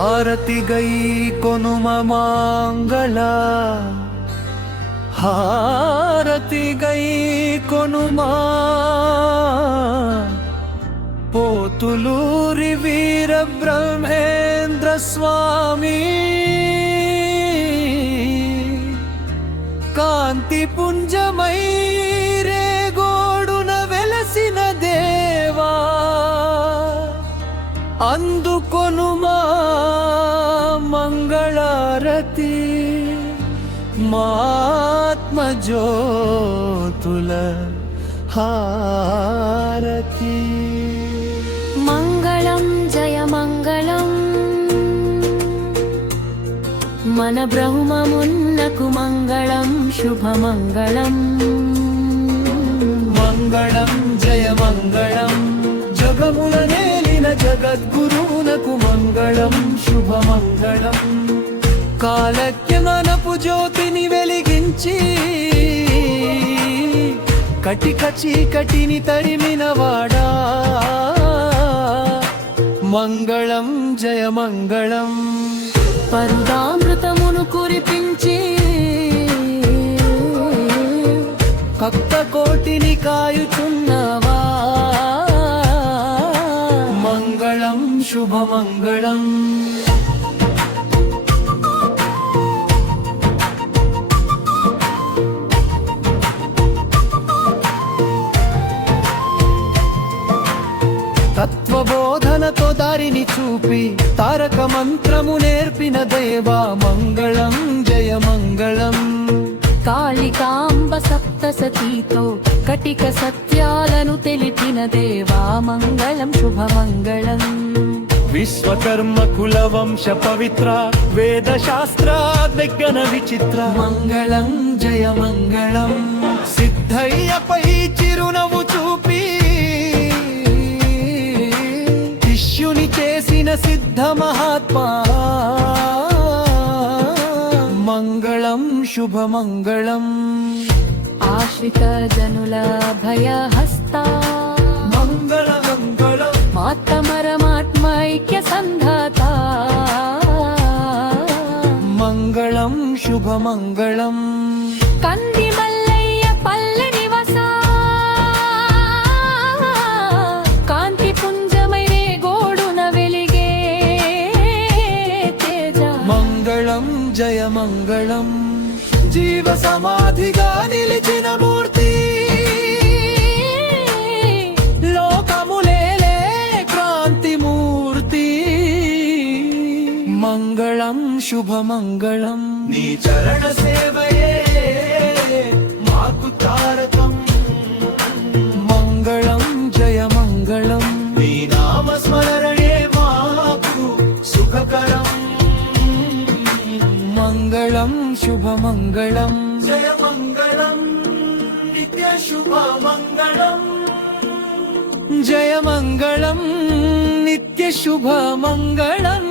ಹಾರತಿಗೈ ಕೊನುಮ ಮಂಗಳ ಹಾರತಿಗೈ ಕೊನುಮ పోతులూరి వీర బ్రహ్మేంద్ర స్వామి కాంతి పుంజమై రేగోడున వెలసిన దేవా అందుకొనుమా మంగళారతి మాత్మ జ్యోతుల హారతి మంగళం జయ మంగళం మన బ్రహ్మమున్నకు మంగళం శుభమంగళం మంగళం జయ మంగళం జగముల నేలిన జగద్గురువునకు మంగళం శుభమంగళం కాలజ్ఞానపు జ్యోతిని వెలిగించి కటిక చీకటిని తరిమినవాడా మంగళం జయ మంగళం పరుదామృతమును కురిపించి భక్త కోటిని కాయుచున్నవా మంగళం శుభమంగళం తత్వబోధనతో దారిని చూపి తారక మంత్రము నేర్పిన దేవా మంగళం జయ మంగళం కాళికాంబ సప్తసతీతో కటిక సత్యాలను తెలిపిన దేవా మంగళం శుభమంగళం విశ్వకర్మ కుల వంశ పవిత్ర వేద శాస్త్ర విజ్ఞాన విచిత్ర మంగళం జయ మంగళం సిద్ధయ్యపై చిరునవ్వు చూపి శిష్యుని చేసిన సిద్ధ మహాత్మా మంగళం శుభమంగళం ఆశ్రిత జనుల భయహస్త మంగళ మంగళం మాతమరమాత్మైక్య సంధాత మంగళం శుభమంగళం కంది మల్లయ్య పల్లె నివస కాంతి పుంజమై రేగోడున వెలిగే తేజ మంగళం జయ మంగళం జీవ సమాధిగా నిలిచిన మూర్తి లోకములేలే క్రాంతి మూర్తి మంగళం శుభమంగళం నీ చరణ సేవయే మాకు తారకం మంగళం జయ మంగళం నీ నామ స్మరణే మాకు సుఖకరం మంగళం శుభమంగళం జయ మంగళం నిత్య శుభమంగళం జయ మంగళం నిత్య శుభమంగళం